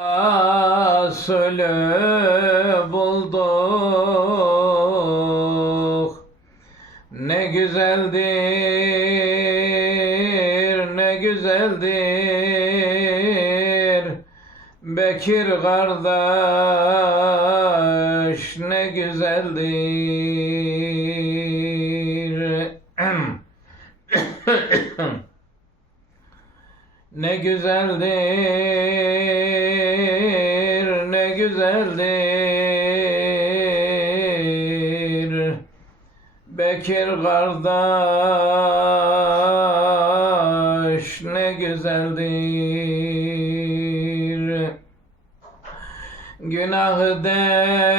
Resulü bulduk. Ne güzeldir ne güzeldir. Bekir kardeş ne güzeldir. Ne güzeldir, güzeldir. Bekir kardeş ne güzeldir. Günahı defterden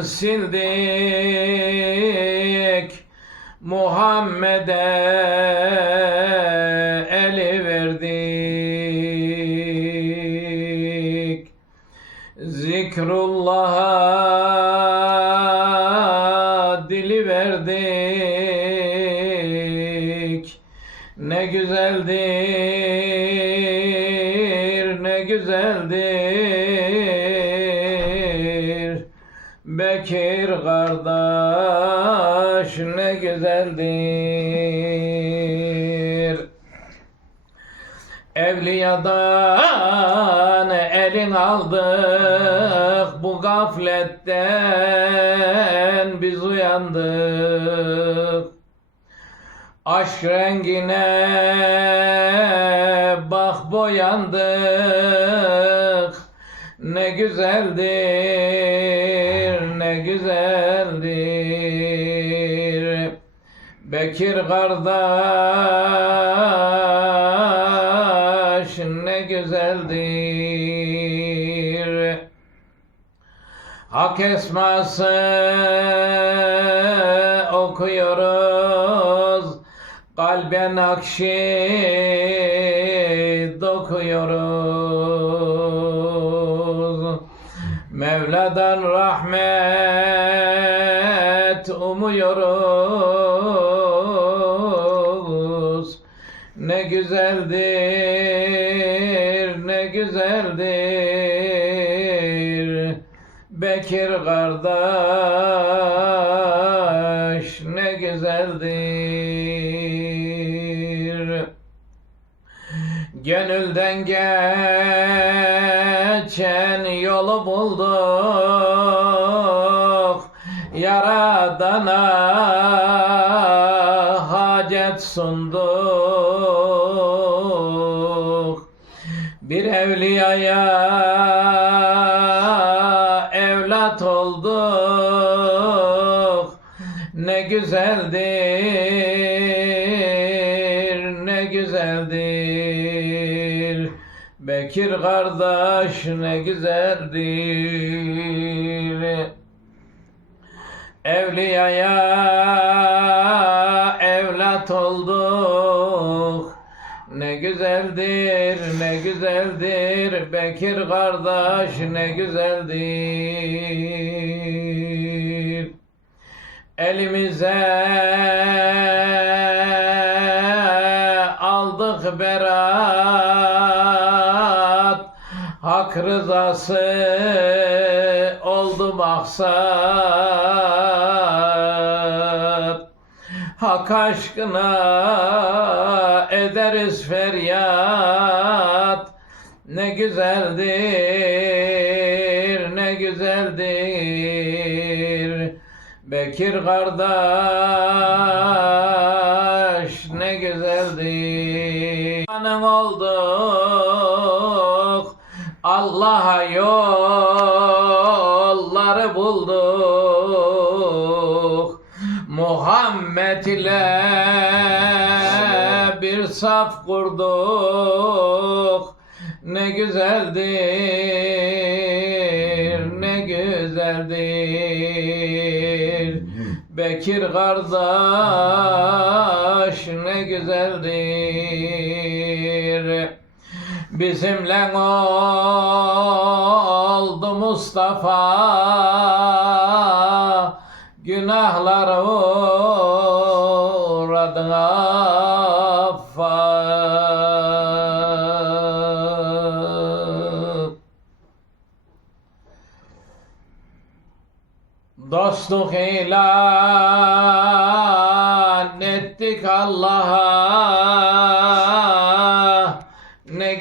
sildik. Muhammed'e eli verdik. Zikrullah'a dili verdik. Ne güzeldir, ne güzeldir. Bekir kardeş ne güzeldir. Evliyadan elin aldık bu gafletten biz uyandık. Aşk rengine bak boyandık. Ne güzeldir, ne güzeldir. Bekir kardeş ne güzeldir. Hak okuyoruz. Kalben akşi dokuyoruz. Mevla'dan rahmet umuyoruz. Ne güzeldir, Bekir kardeş ne güzeldir. Gönülden geçen yolu bulduk. Yaradana hacet sunduk. Bir evliyaya Bekir kardeş ne güzeldir. Evliyaya evlat olduk. Ne güzeldir, ne güzeldir. Bekir kardeş ne güzeldir. Elimize aldık berat Hak rızası oldu maksat Hak aşkına ederiz feryat. Ne güzeldir, ne güzeldir. Bekir kardeş ne güzeldir. Anın olduk Allah'a yolları bulduk. Muhammed ile bir saf kurduk. Ne güzeldir, ne güzeldir. Bekir kardeş ne güzeldir Bizimle oldu Mustafa. Günahlar uğradın affar Dostluk ilan ettik Allah'a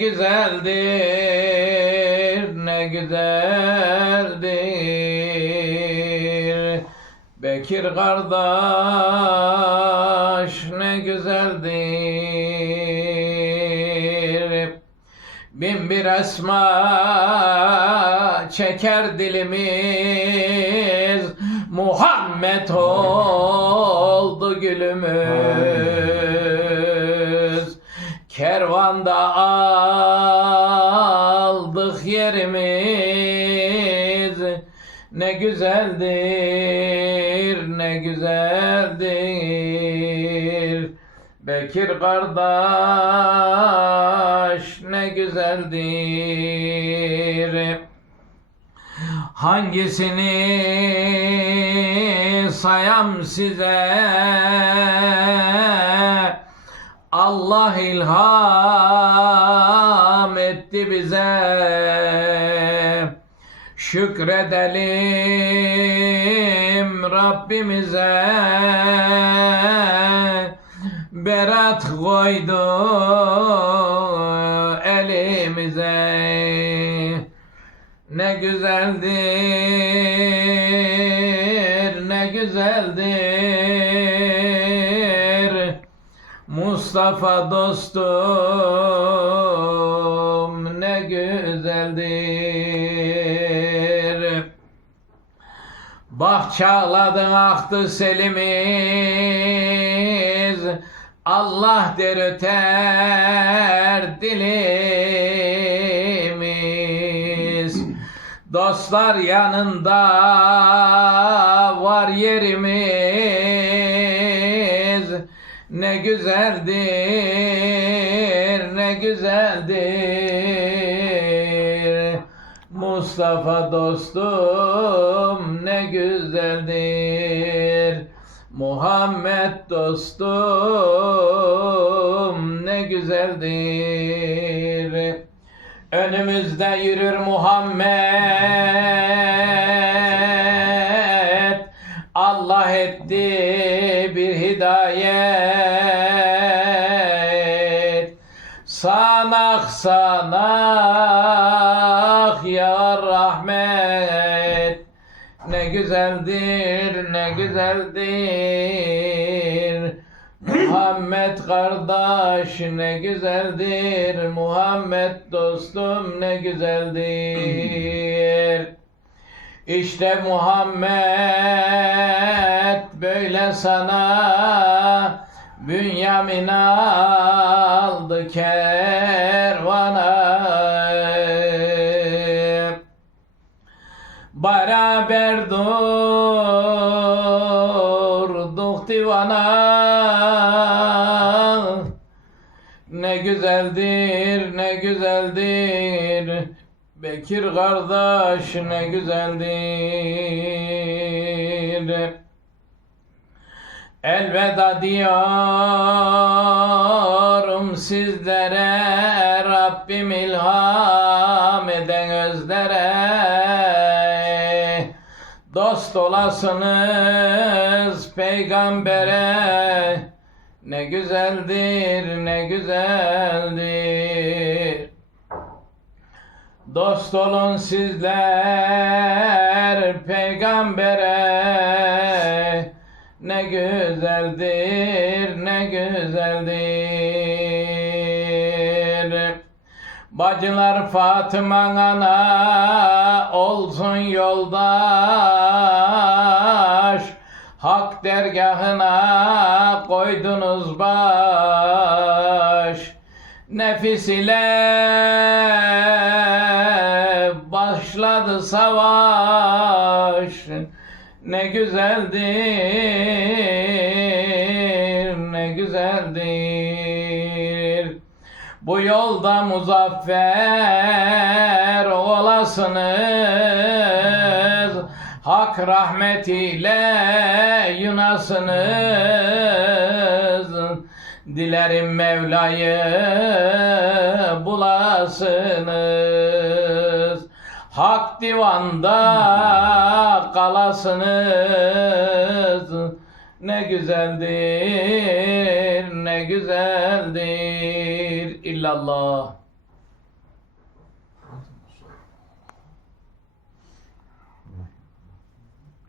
güzeldir, ne güzeldir. Bekir kardeş ne güzeldir. Bin bir esma çeker dilimiz. Muhammed oldu gülümüz Kervanda aldık yerimiz. Ne güzeldir, ne güzeldir. Bekir kardeş ne güzeldir. Hangisini sayam size Allah ilham etti bize. Şükredelim Rabbimize. Berat koydu elimize. Ne güzeldir, ne güzeldir Mustafa dostum ne güzeldir. Bahçaladın aktı selimiz Allah der öter dilimiz. Dostlar yanında var yerimiz Ne güzeldir, ne güzeldir. Mustafa dostum ne güzeldir. Muhammed dostum ne güzeldir. Önümüzde yürür Muhammed Sanak ya rahmet. Ne güzeldir ne güzeldir. Muhammed kardeş ne güzeldir. Muhammed dostum ne güzeldir. İşte Muhammed böyle sana Bünyamin aldı kervana. Beraber durduk divana. Ne güzeldir ne güzeldir. Bekir kardeş ne güzeldir Elveda diyorum sizlere Rabbim ilham eden özlere. Dost olasınız peygambere. Ne güzeldir ne güzeldir. Dost olun sizler peygambere. Ne güzeldir ne güzeldir. Bacılar Fatıma ana olsun yoldaş. Hak dergahına koydunuz baş. Nefis ile başladı savaş Ne güzeldir, ne güzeldir. Bu yolda muzaffer olasınız. Hak rahmetiyle yunasınız. Dilerim Mevla'yı bulasınız. Hak divanda kalasınız ne güzeldir ne güzeldir. İllallah